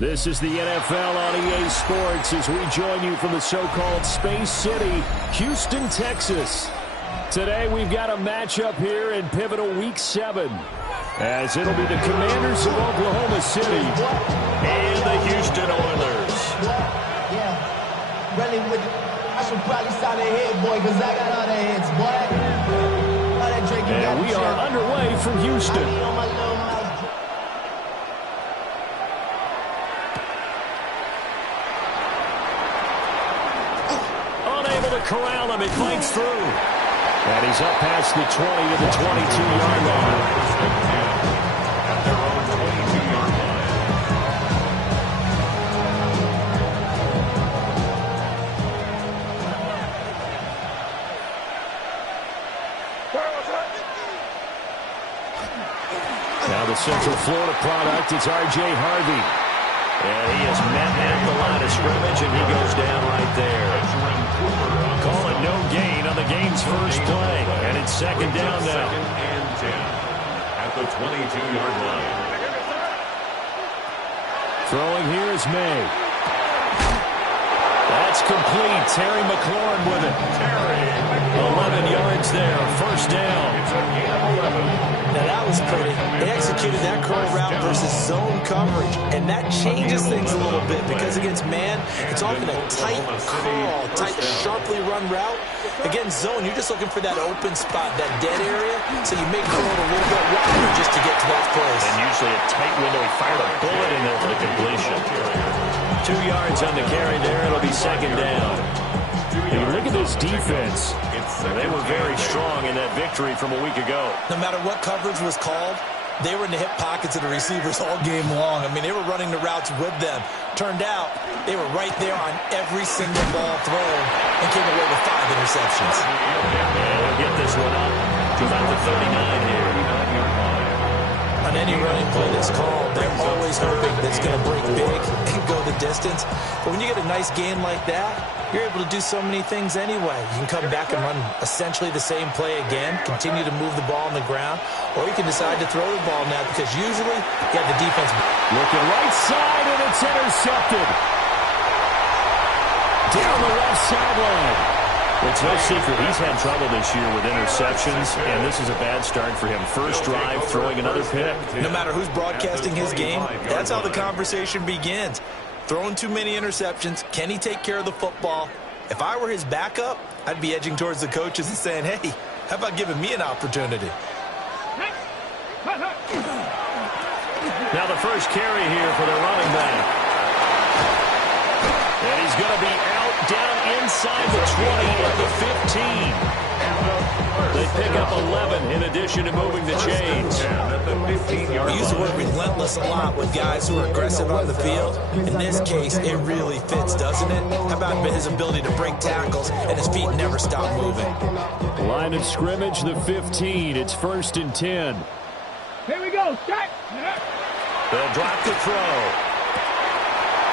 This is the NFL on EA Sports as we join you from the so-called Space City, Houston, Texas. Today we've got a matchup here in pivotal Week 7, as it'll be the Commanders of Oklahoma City and the Houston Oilers. Yeah, running with it. I should probably sign a head, boy, because I got all the heads, boy. And we are underway from Houston. Corral him, it fights through. And he's up past the 20 to the 22-yard line. At their own 22-yard line. Now the Central Florida product, it's R.J. Harvey. And he is met at the line of scrimmage, and he goes down right there. Call it no gain on the game's first play. And it's second down now. Second and 10 at the 22-yard line. Throwing here is May. That's complete. Terry McLaurin with it. 11 yards there. First down. Now that was pretty. They executed that curl route versus zone coverage, and that changes things a little bit because against man, it's often a tight curl, tight, sharply run route. Against zone, you're just looking for that open spot, that dead area, so you may curl it a little bit wider just to get to that place. And usually a tight window. He fired a bullet in there for the completion. 2 yards on the carry there. It'll be second down. And look at this defense. They were very strong in that victory from a week ago. No matter what coverage was called, they were in the hip pockets of the receivers all game long. I mean, they were running the routes with them. Turned out, they were right there on every single ball thrown and came away with 5 interceptions. And we'll get this one up to about the 39 here. On any running play that's called, they're always hoping that it's going to break big and go the distance. But when you get a nice game like that, you're able to do so many things anyway. You can come back and run essentially the same play again, continue to move the ball on the ground, or you can decide to throw the ball now because usually you have the defense. Looking right side, and it's intercepted. Down the left sideline. It's no secret he's had trouble this year with interceptions, and this is a bad start for him. First drive, throwing another pick. No matter who's broadcasting his game, that's how the conversation begins. Throwing too many interceptions, can he take care of the football? If I were his backup, I'd be edging towards the coaches and saying, hey, how about giving me an opportunity? Now the first carry here for the running back. And he's going to be out down inside the 20 at the 15. They pick up 11 in addition to moving the chains. We use the word relentless a lot with guys who are aggressive on the field. In this case, it really fits, doesn't it? How about his ability to break tackles and his feet never stop moving? Line of scrimmage, the 15. It's first and 10. Here we go. Start. They'll drop the throw.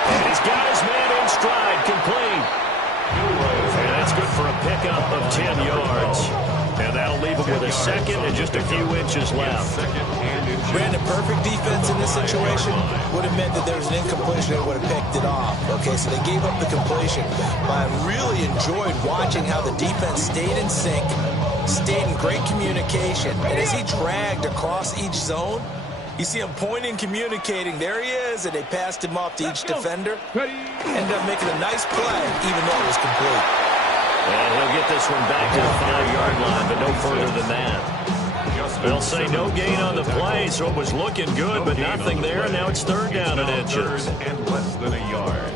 And he's got his man in stride, complete. And that's good for a pickup of 10 yards. And that'll leave him with a second and just a few inches left. Brandon, perfect defense in this situation would have meant that there was an incompletion and would have picked it off. Okay, so they gave up the completion. But I really enjoyed watching how the defense stayed in sync, stayed in great communication. And as he dragged across each zone, you see him pointing, communicating. There he is, and they passed him off to each defender. Ended up making a nice play, even though it was complete. And he'll get this one back to the 5-yard line, but no further than that. They'll say no gain on the play, so it was looking good, but nothing there. Now it's third down and inches. And less than a yard.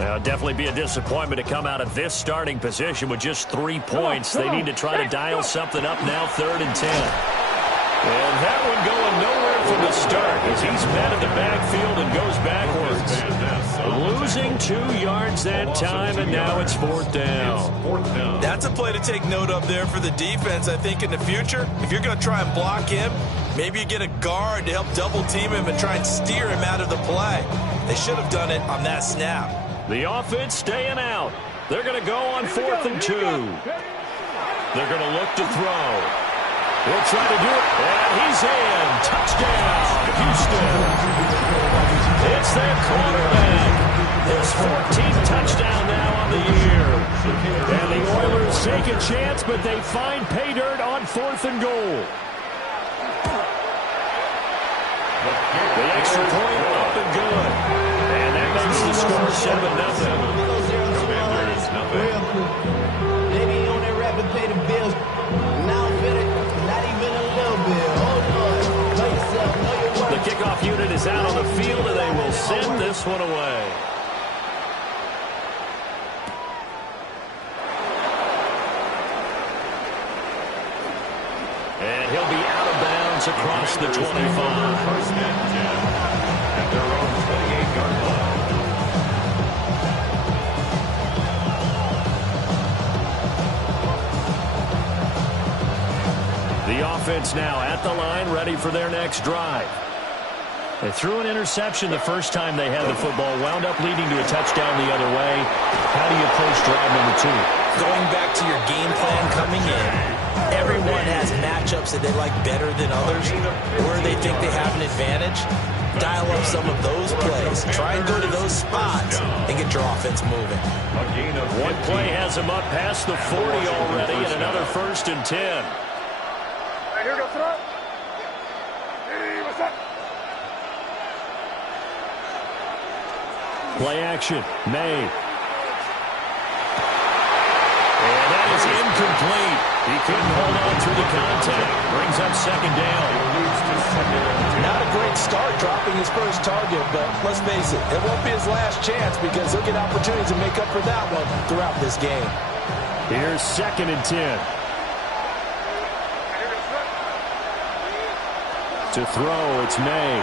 Now, definitely be a disappointment to come out of this starting position with just 3 points. They need to try to dial something up now, third and 10. And that one going nowhere from the start as he's met in the backfield and goes backwards. Losing 2 yards that time, and now it's fourth down. That's a play to take note of there for the defense, I think, in the future. If you're going to try and block him, maybe you get a guard to help double team him and try and steer him out of the play. They should have done it on that snap. The offense staying out. They're going to go on 4th and 2. They're going to look to throw. He'll try to do it, and he's in. Touchdown, Houston. It's their quarterback. His 14th touchdown now on the year. And the Oilers take a chance, but they find pay dirt on 4th and goal. The extra point up and good. And that makes the score 7-0. Maybe on that rapid pay the bills. Now I'm feeling not even a little bit. Hold on. Know yourself, know your worth. The kickoff unit is out on the field, and they will send this one away. And he'll be out of bounds across the 25. First and 10 at their own 28-yard line. The offense now at the line, ready for their next drive. They threw an interception the first time they had the football, wound up leading to a touchdown the other way. How do you approach drive number 2? Going back to your game plan coming in, everyone has matchups that they like better than others, where they think they have an advantage. Dial up some of those plays. Try and go to those spots and get your offense moving. One play has them up past the 40 already, and another 1st and 10. Here goes it up. Hey, what's up? Play action. May. And that is incomplete. He couldn't hold on through the contact. Brings up 2nd down. Not a great start dropping his first target, but let's face it, it won't be his last chance because he'll get opportunities to make up for that one throughout this game. Here's 2nd and 10. To throw, it's May.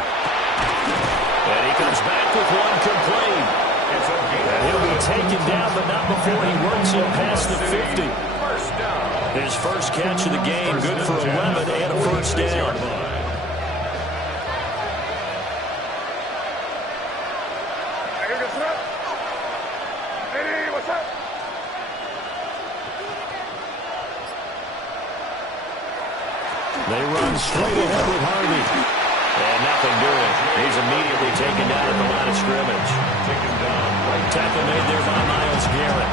And he comes back with one complete. And he'll be taken down, but not before he works it past the 50. His first catch of the game, good for 11 and a 1st down. Here goes it up. Hey, what's up? They run straight ahead with Harvey. And nothing doing. He's immediately taken down at the line of scrimmage. Tackle made there by Myles Garrett.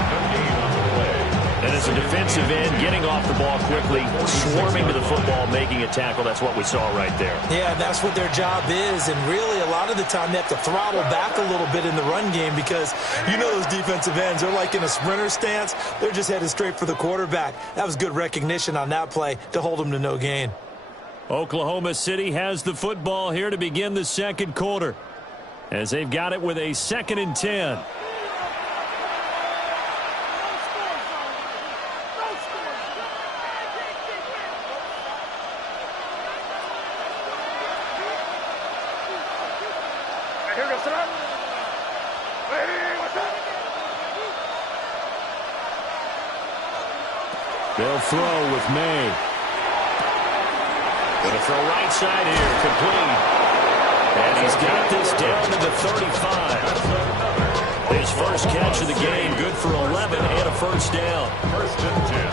And as a defensive end, getting off the ball quickly, swarming to the football, making a tackle. That's what we saw right there. Yeah, that's what their job is. And really, a lot of the time, they have to throttle back a little bit in the run game because you know those defensive ends, they're like in a sprinter stance. They're just headed straight for the quarterback. That was good recognition on that play to hold them to no gain. Oklahoma City has the football here to begin the 2nd quarter, as they've got it with a 2nd and 10. Here goes it up. Hey, what's up? They'll throw with May. Going to throw right side here, complete. And he's got this down to the 35. His first catch of the game, good for 11 and a 1st down.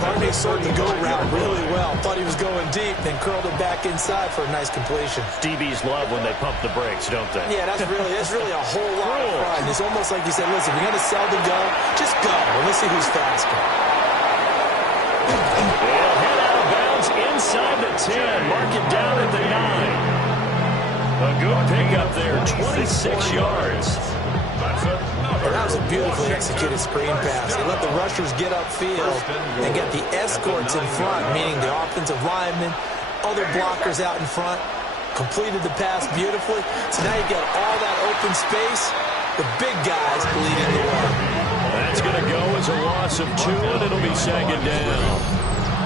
Harvey sold the go route really well. Thought he was going deep, then curled it back inside for a nice completion. DBs love when they pump the brakes, don't they? Yeah, that's really a whole lot of fun. It's almost like you said, listen, we're going to sell the go, just go. And let's see who's faster. They'll head out of bounds inside the 10. Mark it down at the 9. A good pickup there, 26 yards. And that was a beautifully executed screen pass. They let the rushers get upfield and get the escorts in front, meaning the offensive linemen, other blockers out in front, completed the pass beautifully. So now you've got all that open space, the big guys leading the way. That's going to go as a loss of 2, and it'll be 2nd down.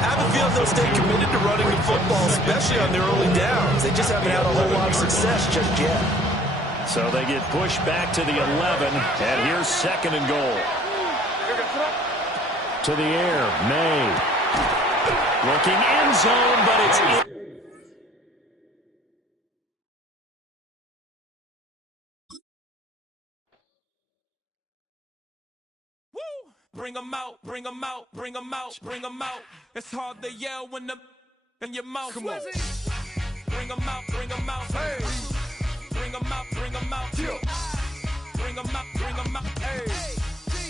I have a feeling they'll stay committed to running the football, especially on their early downs. They just haven't had a whole lot of success just yet. So they get pushed back to the 11, and here's 2nd and goal. To the air, May. Looking end zone, but it's in. Bring 'em out, bring 'em out, bring 'em out, bring 'em out. It's hard to yell when the in your mouth. Come on. Bring them out, bring them out. Hey. Bring them out, bring them out. Yeah. Bring them out, bring them out. Hey.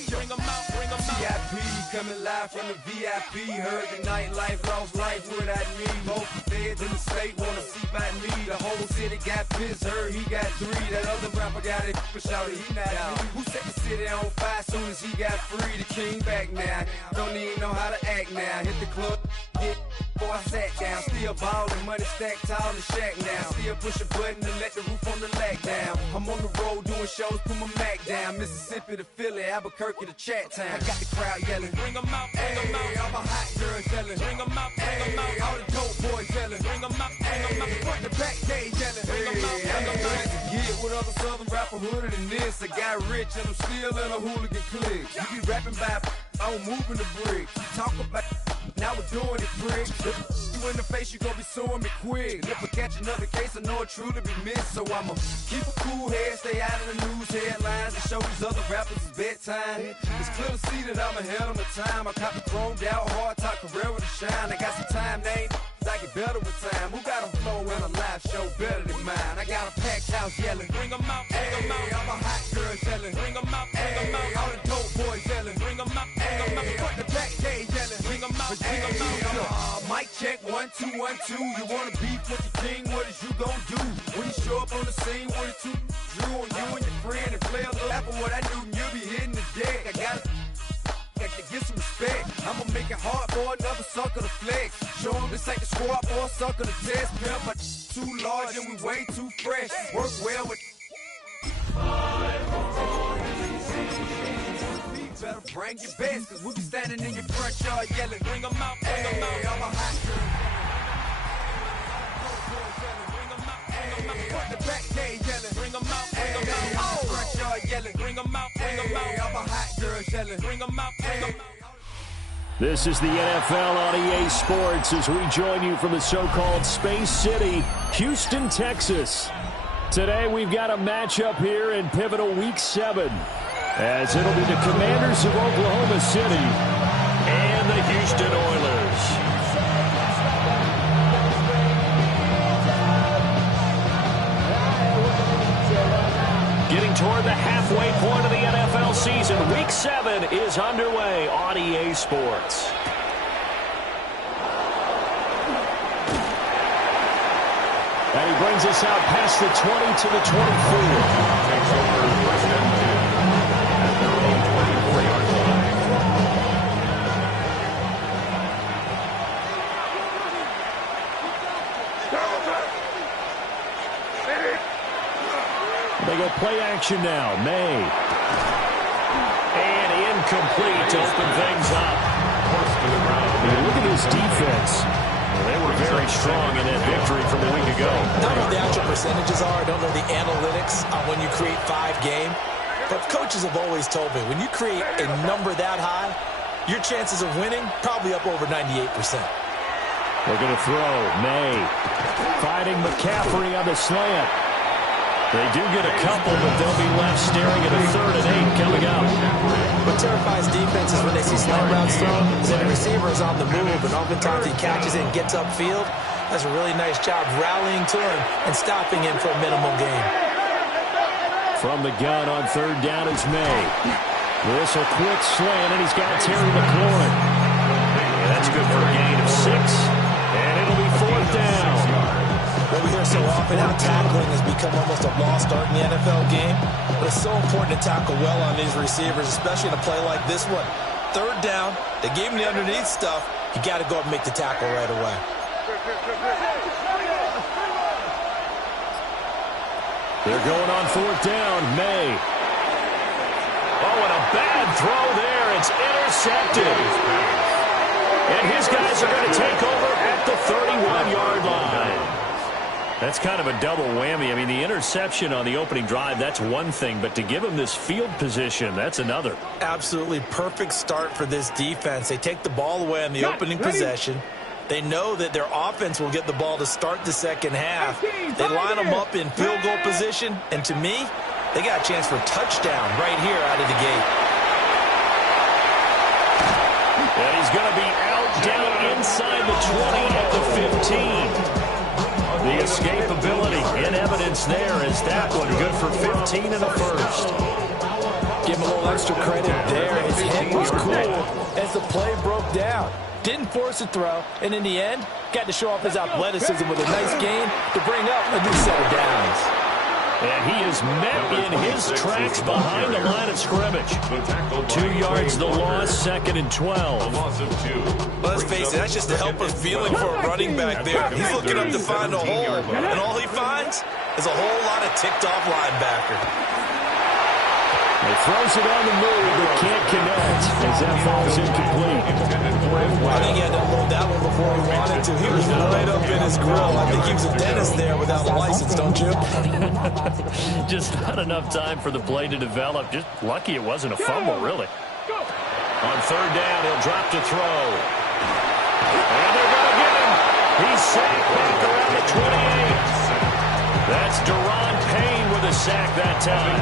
Bring them out, bring them out. VIP coming live from the VIP. Heard the nightlife, lost life without me. Both feds in the state wanna see by me. The whole city got pissed, heard he got 3. That other rapper got it, but shouted he not out. Who set the city on fire soon as he got free? The king back now. Don't even know how to act now. Hit the club, get before I sat down. Still ballin', money stacked tall in shack now. Still push a button to let the roof on the lag down. I'm on the road doing shows, put my Mac down. Mississippi to Philly, Albuquerque to Chat Town. I got the crowd yelling. Bring them out, bring them out. All my hot girls yelling. Bring them out, bring them out. All the dope boys yelling. Bring them out, bring them out. Front the back gate yelling. Bring them out, bring them out. Get with other southern rapper hooded than this. I got rich and I'm still in a hooligan clique. You be rapping by I'm moving the bricks. You talk about now we're doing it, prick. You in the face, you gon' be suing me quick. If I catch another case, I know it truly be missed. So I'ma keep a cool head, stay out of the news headlines, and show these other rappers it's bedtime. It's clear to see that I'm ahead of my time. I caught the chromed out, hard top career with a shine. I got some time, they ain't I get better with time. Who got a flow and a live show better than mine? I got a packed house yelling. Bring them out, bring them out. All my hot girls yelling. Bring them out, bring them out. All the dope boys yelling. Bring them out, bring them out. Front the back gate yelling. Bring them out, bring them out. Mic check 1 2 1 2. You wanna beef with the king? What is you gon' do when you show up on the scene with a 2 Drew on you and your friend and play a little after what I do? You'll be hitting the deck. I gotta get some respect. I'ma make it hard for another sucker to flex. Show him this ain't the squad for a sucker to test. Pimp, but too large and we way too fresh. Work well with. Better bring your best, cause we be standing in your front yard yelling. Bring them out, bring them out. I'm a hot girl. Bring them out, bring them out. Front the back gate yelling. Bring them out, bring them out. I'm a front yard yelling. Bring them out, bring them out. I'm a hot girl yelling. Bring them out, bring them out. This is the NFL on EA Sports as we join you from the so-called Space City, Houston, Texas. Today we've got a matchup here in pivotal Week 7, as it'll be the Commanders of Oklahoma City and the Houston Oilers. Getting toward the halfway point of the NFL season, Week 7 is underway on EA Sports. And he brings us out past the 20 to the 24. Takes over first and 10 at their own 24-yard line. They go play action now. May. And incomplete to open things up. Forced to the ground. And look at his defense. Well, they were very strong in that victory from a week ago. I don't know what the actual percentages are. I don't know the analytics on when you create 5 game. But coaches have always told me, when you create a number that high, your chances of winning probably up over 98%. They're going to throw. May. Fighting McCaffrey on the slant. They do get a couple, but they'll be left staring at a 3rd and 8 coming up. What terrifies defenses when they see slant routes thrown is that the receiver is on the move, and oftentimes he catches it and gets upfield. Does a really nice job rallying to him and stopping him for a minimal gain. From the gun on 3rd down is May. This a quick slant, and he's got Terry McLaurin. Yeah, that's good for a gain of 6, and it'll be 4th down. Well, we hear so often how tackling has become almost a lost art in the NFL game, but it's so important to tackle well on these receivers, especially in a play like this one. 3rd down, they gave him the underneath stuff. You got to go up and make the tackle right away. They're going on 4th down. May. Oh, and a bad throw there. It's intercepted. And his guys are going to take over at the 31-yard line. That's kind of a double whammy. I mean, the interception on the opening drive, that's one thing, but to give him this field position, that's another. Absolutely perfect start for this defense. They take the ball away on the opening possession. They know that their offense will get the ball to start the second half. They line them up in field goal position, and to me, they got a chance for a touchdown right here out of the gate. And he's going to be out down inside the 20 at the 15. The escapability in evidence there as that one good for 15 in the first. Give him a little extra credit there. His head was cool as the play broke down. Didn't force a throw, and in the end, got to show off his athleticism with a nice gain to bring up a new set of downs. And he is met in his tracks behind the line of scrimmage. 2 yards the loss, 2nd and 12. Let's face it, that's just a helpless feeling for a running back there. He's looking up to find a hole, and all he finds is a whole lot of ticked-off linebacker. He throws it on the move, but can't connect as that falls incomplete. I think he had to unload that one before he wanted to. He was right up in his grill. I think he was a dentist there without a license, don't you? Just not enough time for the play to develop. Just lucky it wasn't a fumble, really. On 3rd down, he'll drop to throw. And they're going to get him. He's sacked back around the 28. That's Deron Payne with a sack that time.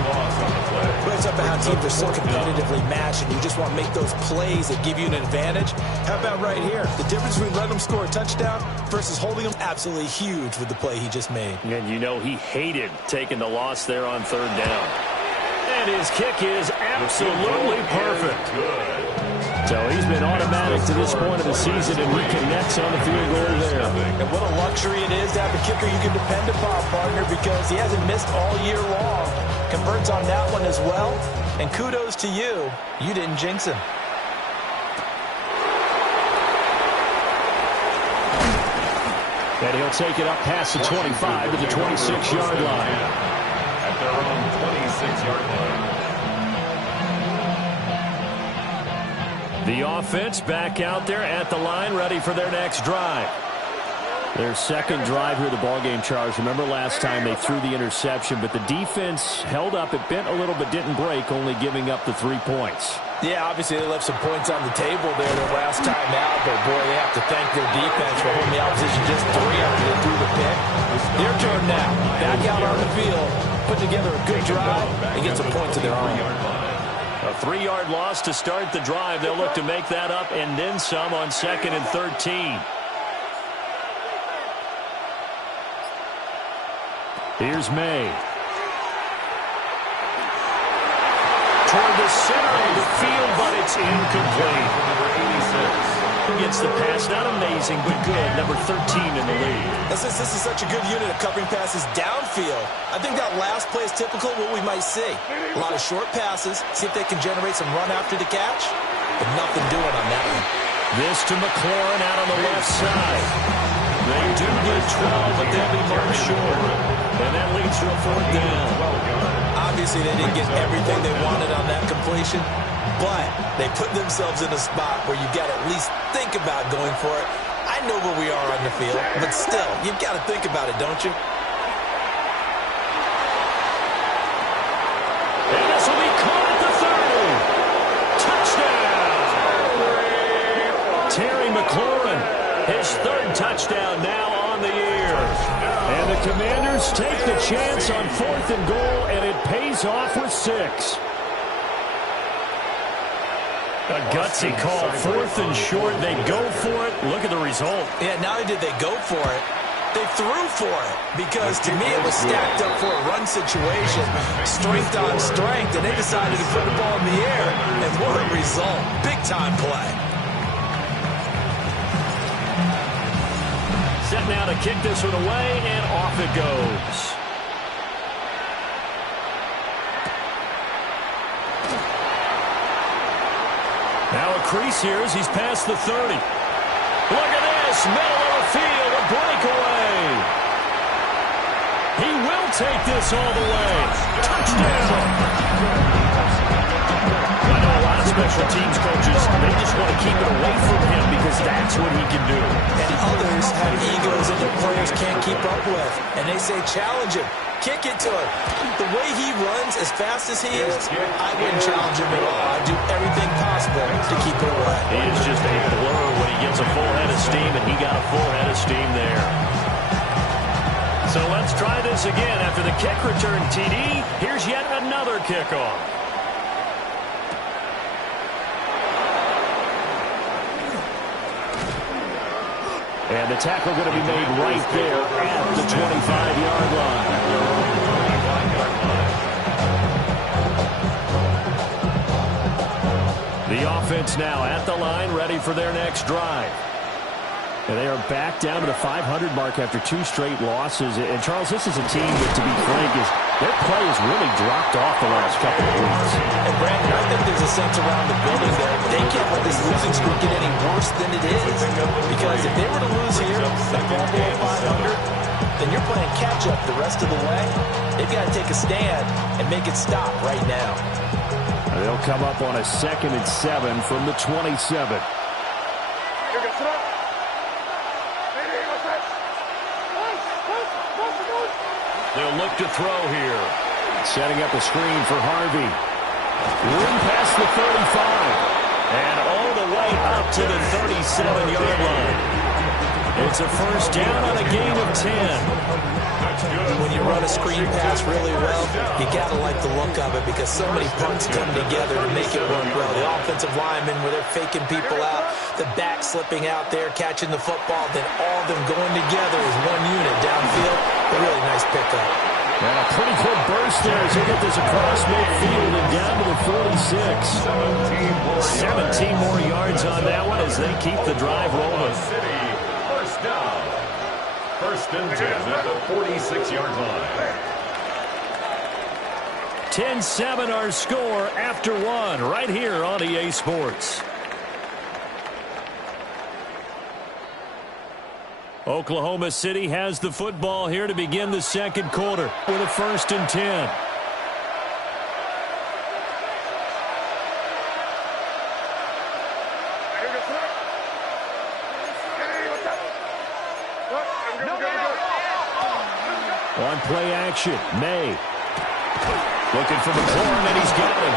But it's up to how teams are so competitively matched, and you just want to make those plays that give you an advantage. How about right here? The difference between letting them score a touchdown versus holding them absolutely huge with the play he just made. And you know he hated taking the loss there on 3rd down. And his kick is absolutely perfect. So he's been automatic to this point of the season, and he connects on the field goal there. And what a luxury it is to have a kicker you can depend upon, partner, because he hasn't missed all year long. Converts on that one as well. And kudos to you. You didn't jinx him. And he'll take it up past the 25 to the 26-yard line. At their own 26-yard line. The offense back out there at the line, ready for their next drive. Their second drive here of the ballgame, Charles. Remember last time they threw the interception, but the defense held up. It bent a little but didn't break, only giving up the 3 points. Yeah, obviously they left some points on the table there their last time out, but boy, they have to thank their defense for holding the opposition just 3 after they threw the pick. Their turn now. Back out on the field, put together a good drive, and get some points of their own. A 3-yard loss to start the drive. They'll look to make that up and then some on 2nd and 13. Here's May. Toward the center of the field, but it's incomplete. Number 86. Gets the pass. Not amazing, but good. Number 13 in the lead. Since this is such a good unit of covering passes downfield, I think that last play is typical of what we might see. A lot of short passes, see if they can generate some run after the catch, but nothing doing on that one. This to McLaurin out on the left side. They do get 12, but they'll be marked short. And that leads to a 4th down. Obviously, they didn't get everything they wanted on that completion, but they put themselves in a spot where you've got to at least think about going for it. I know where we are on the field, but still, you've got to think about it, don't you? And this will be caught at the 30. Touchdown! Terry McLaurin, his 3rd touchdown now on the year. And the Commanders take the chance on 4th and goal, and it pays off with 6. A gutsy call, 4th and short. They go for it. Look at the result. Yeah, not only did they go for it, they threw for it. Because to me, it was stacked up for a run situation. Strength on strength, and they decided to put the ball in the air. And what a result. Big-time play. Set now to kick this one away, and off it goes. Now a crease here as he's past the 30. Look at this, middle of the field, a breakaway. He will take this all the way. Touchdown. I know a lot of special teams coaches, they just want to keep it away from him because that's what he can do. And others have egos that their players can't keep up with. And they say, challenge him. Kick it to him. The way he runs as fast as he is, I wouldn't challenge him at all. I'd do everything possible to keep it away. He is just a blur when he gets a full head of steam, and he got a full head of steam there. So let's try this again. After the kick return TD, here's yet another kickoff. And the tackle going to be made right there at the 25-yard line. The offense now at the line, ready for their next drive. And they are back down to the 500 mark after 2 straight losses. And, Charles, this is a team that, to be frank, their play has really dropped off the last couple of weeks. And, Brandon, I think there's a sense around the building that they can't let this losing streak get any worse than it is. Because if they were to lose here and fall below 500, then you're playing catch-up the rest of the way. They've got to take a stand and make it stop right now. And they'll come up on a 2nd and 7 from the 27. They'll look to throw here. Setting up a screen for Harvey. Room past the 35. And all the way up to the 37-yard line. It's a first down on a gain of 10. When you run a screen pass really well, you got to like the look of it because so many punts come together to make it work well. The offensive linemen, where they're faking people out, the back slipping out there, catching the football, then all of them going together as one unit downfield. A really nice pickup. And a pretty quick burst there as they get this across midfield and down to the 46. 17 more yards on that one as they keep the drive rolling. First down. First and 10 at the 46-yard line. 10-7 our score after 1 right here on EA Sports. Oklahoma City has the football here to begin the second quarter with a 1st and 10. On play action, May. Looking for McLaurin, and he's got him.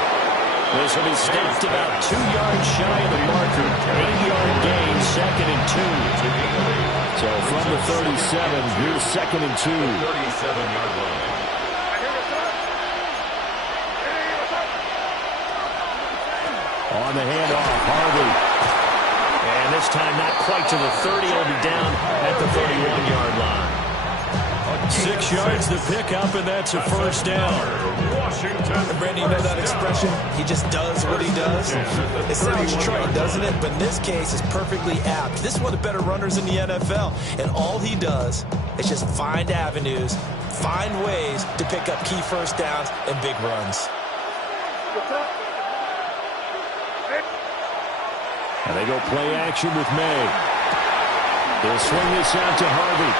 This will be stopped about 2 yards shy of the marker. 8-yard gain, 2nd and 2. So from the 37, here's 2nd and 2. 37-yard line. On the handoff, Harvey. And this time not quite to the 30. He'll be down at the 31-yard line. 6 yards the pickup, and that's a first down. And Brandon, you know that expression? He just does what he does. It sounds trite, doesn't it? But in this case, it's perfectly apt. This is one of the better runners in the NFL, and all he does is just find avenues, find ways to pick up key first downs and big runs. And they go play action with May. They'll swing this out to Harvey.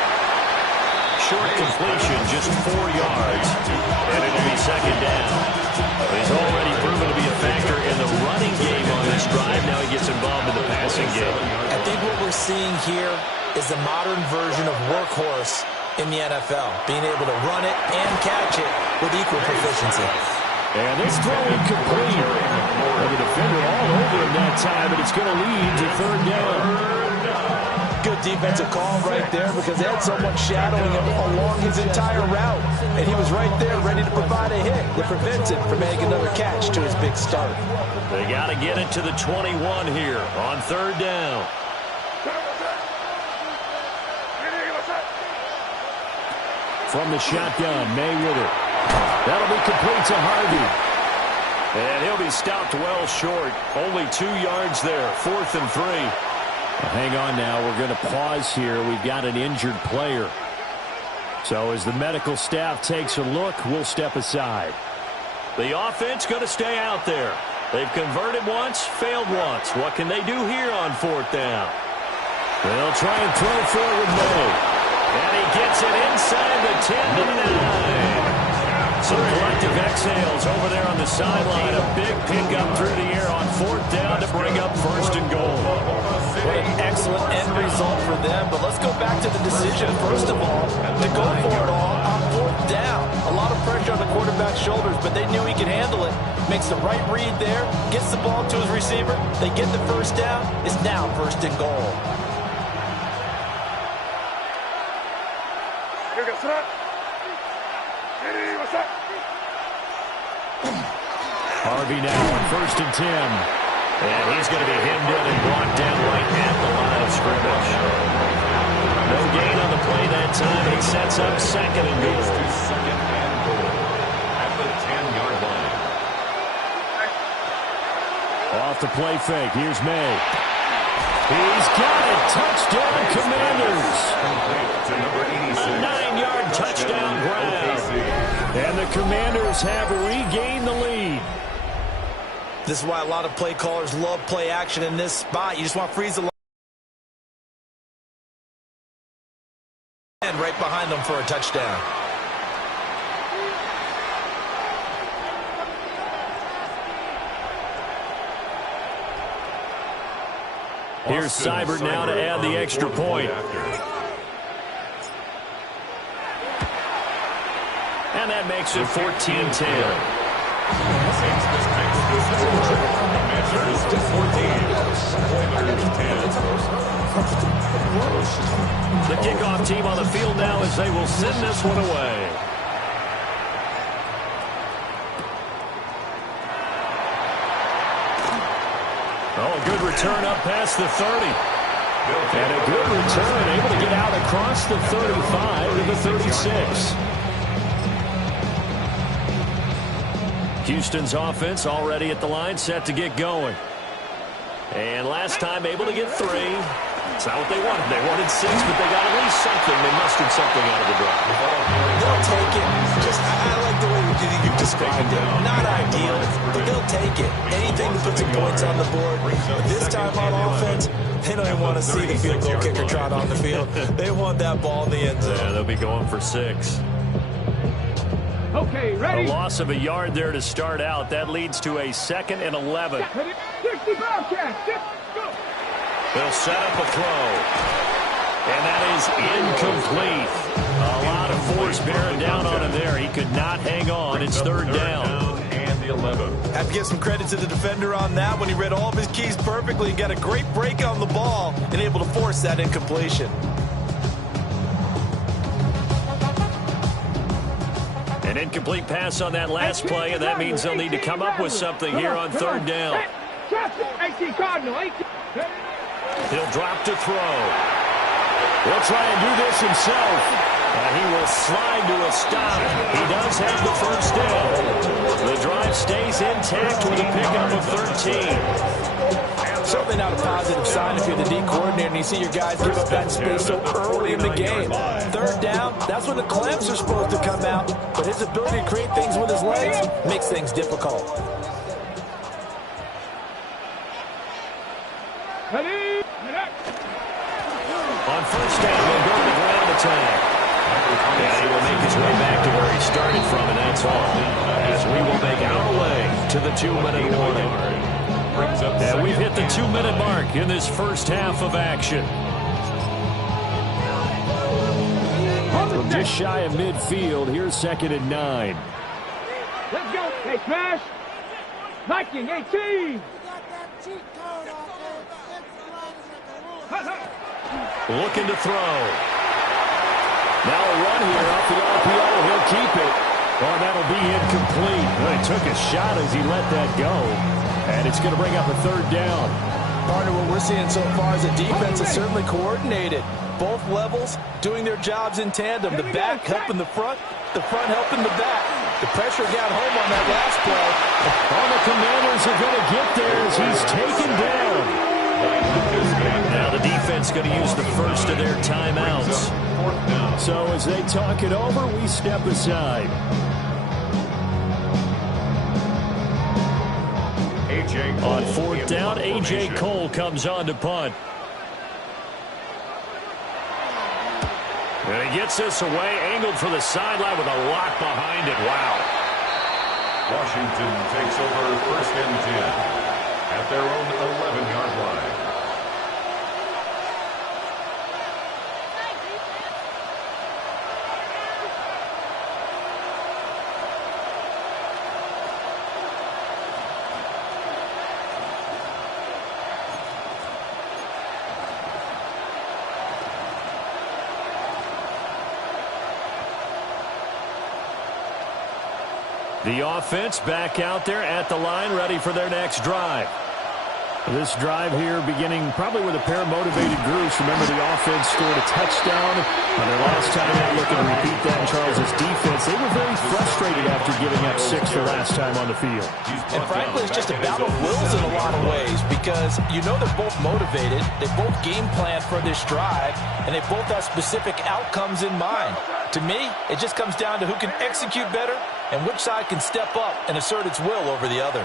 Short completion, just 4 yards, and it'll be second down. He's already proven to be a factor in the running game on this drive. Now he gets involved in the passing game. I think what we're seeing here is the modern version of workhorse in the NFL, being able to run it and catch it with equal proficiency. And this throw incomplete. And the defender all over him that time, but it's going to lead to 3rd down. Good defensive call right there because they had someone shadowing him along his entire route. And he was right there ready to provide a hit that prevents him from making another catch to his big start. They got to get it to the 21 here on 3rd down. From the shotgun, May with it. That'll be complete to Harvey. And he'll be stopped well short. Only 2 yards there. 4th and 3. Well, hang on now. We're going to pause here. We've got an injured player. So as the medical staff takes a look, we'll step aside. The offense going to stay out there. They've converted once, failed once. What can they do here on 4th down? They'll try and throw forward May. And he gets it inside the 10 to 9. Some collective exhales over there on the sideline. A big pickup through the air on 4th down to bring up 1st and goal. What an excellent end result for them. But let's go back to the decision, first of all, to go for it all on 4th down. A lot of pressure on the quarterback's shoulders, but they knew he could handle it. Makes the right read there, gets the ball to his receiver. They get the first down. It's now 1st and goal. Harvey now on 1st and 10. And he's going to be hemmed in and brought down right at the line of scrimmage. No gain on the play that time. It sets up second and goal. Second and goal at the 10-yard line. Off the play fake. Here's May. He's got it. Touchdown, Commanders. To number 86. A 9-yard touchdown grab. And the Commanders have regained the lead. This is why a lot of play callers love play action in this spot. You just want to freeze the line and right behind them for a touchdown. Here's Seibert now to add the extra point. And that makes it 14-10. The kickoff team on the field now as they will send this one away. Oh, a good return up past the 30. And a good return, able to get out across the 35 to the 36. Houston's offense already at the line, set to get going. And last time able to get 3. It's not what they wanted. They wanted 6, but they got at least something. They mustered something out of the drive. They'll take it. Just, I like the way you described it. Not ideal, but they'll take it. Anything to put some points on the board. But this time on offense, they don't even want to see the field goal kicker trot on the field. They want that ball in the end zone. Yeah, they'll be going for 6. Okay, ready? A loss of a yard there to start out. That leads to a 2nd and 11. 60 Bobcats. Go. They'll set up a throw. And that is incomplete. A lot of force bearing down on him there. He could not hang on. It's 3rd down. And the 11. Have to give some credit to the defender on that when he read all of his keys perfectly and got a great break on the ball and able to force that incompletion. An incomplete pass on that last play, and that means they'll need to come up with something here on 3rd down. 18 Cardinal. 18. He'll drop to throw. He'll try and do this himself. He will slide to a stop. He does have the 1st down. The drive stays intact with a pickup of 13. Certainly not a positive sign if you're the D coordinator and you see your guys give up that space so early in the game. 3rd down, that's when the clamps are supposed to come out. But his ability to create things with his legs makes things difficult. On 1st down, they'll go to the ground attack. And he will make his way back to where he started from, and that's all. As we will make our way to the 2-minute warning. And we've hit the 2-minute mark in this first half of action. From just shy of midfield, here's 2nd and 9. Let's go. Hey, Smash. Viking 18. Looking to throw. Now a run here off the RPO. He'll keep it. Oh, that'll be incomplete. Well, he took a shot as he let that go. And it's going to bring up a 3rd down. Partner, what we're seeing so far is the defense is certainly coordinated. Both levels doing their jobs in tandem. The back helping the front helping the back. The pressure got home on that last play. All the Commanders are going to get there as he's taken down. Now the defense going to use the first of their timeouts. So as they talk it over, we step aside. On 4th down, A.J. Cole comes on to punt. And he gets this away, angled for the sideline with a lock behind it. Wow. Washington takes over 1st and 10 at their own 11-yard line. The offense back out there at the line, ready for their next drive. This drive here beginning probably with a pair of motivated groups. Remember, the offense scored a touchdown on their last time out. Looking to repeat that in Charles' defense. They were very frustrated after giving up 6 the last time on the field. And frankly, it's just a battle of wills in a lot of ways because you know they're both motivated. They both game plan for this drive, and they both have specific outcomes in mind. To me, it just comes down to who can execute better and which side can step up and assert its will over the other.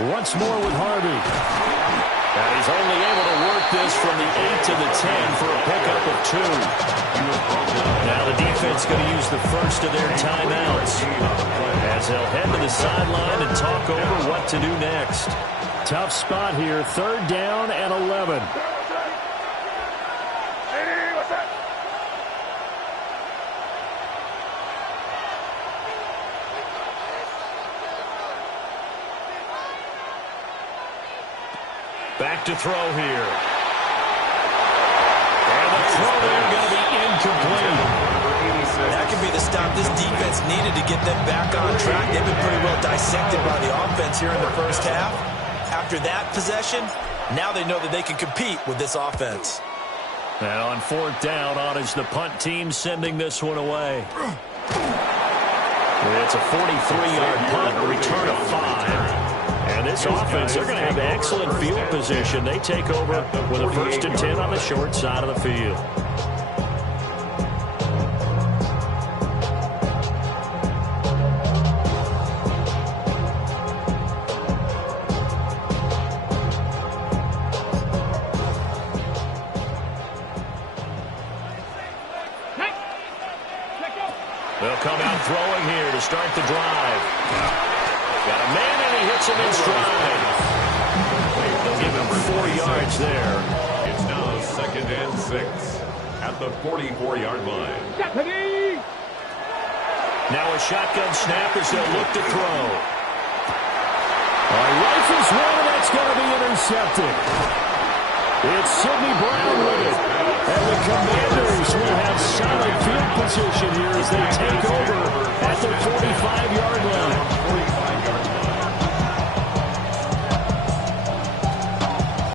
Once more with Harvey. And he's only able to work this from the 8 to the 10 for a pickup of 2. Now the defense going to use the first of their timeouts as they'll head to the sideline and talk over what to do next. Tough spot here. 3rd down and 11. Back to throw here. And the throw there going to be incomplete. That could be the stop this defense needed to get them back on track. They've been pretty well dissected by the offense here in the first half. After that possession, now they know that they can compete with this offense. And on 4th down, on is the punt team sending this one away. It's a 43-yard punt, a return of 5. And this offense, they're going to have excellent field position. They take over with a 1st and 10 on the short side of the field. They'll come out throwing here to start the drive. Got a man, and he hits him in stride. They'll give him 4 yards there. It's now 2nd and 6 at the 44-yard line. Now a shotgun snap as they'll look to throw. Rifles one, and that's going to be intercepted. It's Sidney Brown with it. And the Commanders will have solid field position here as they take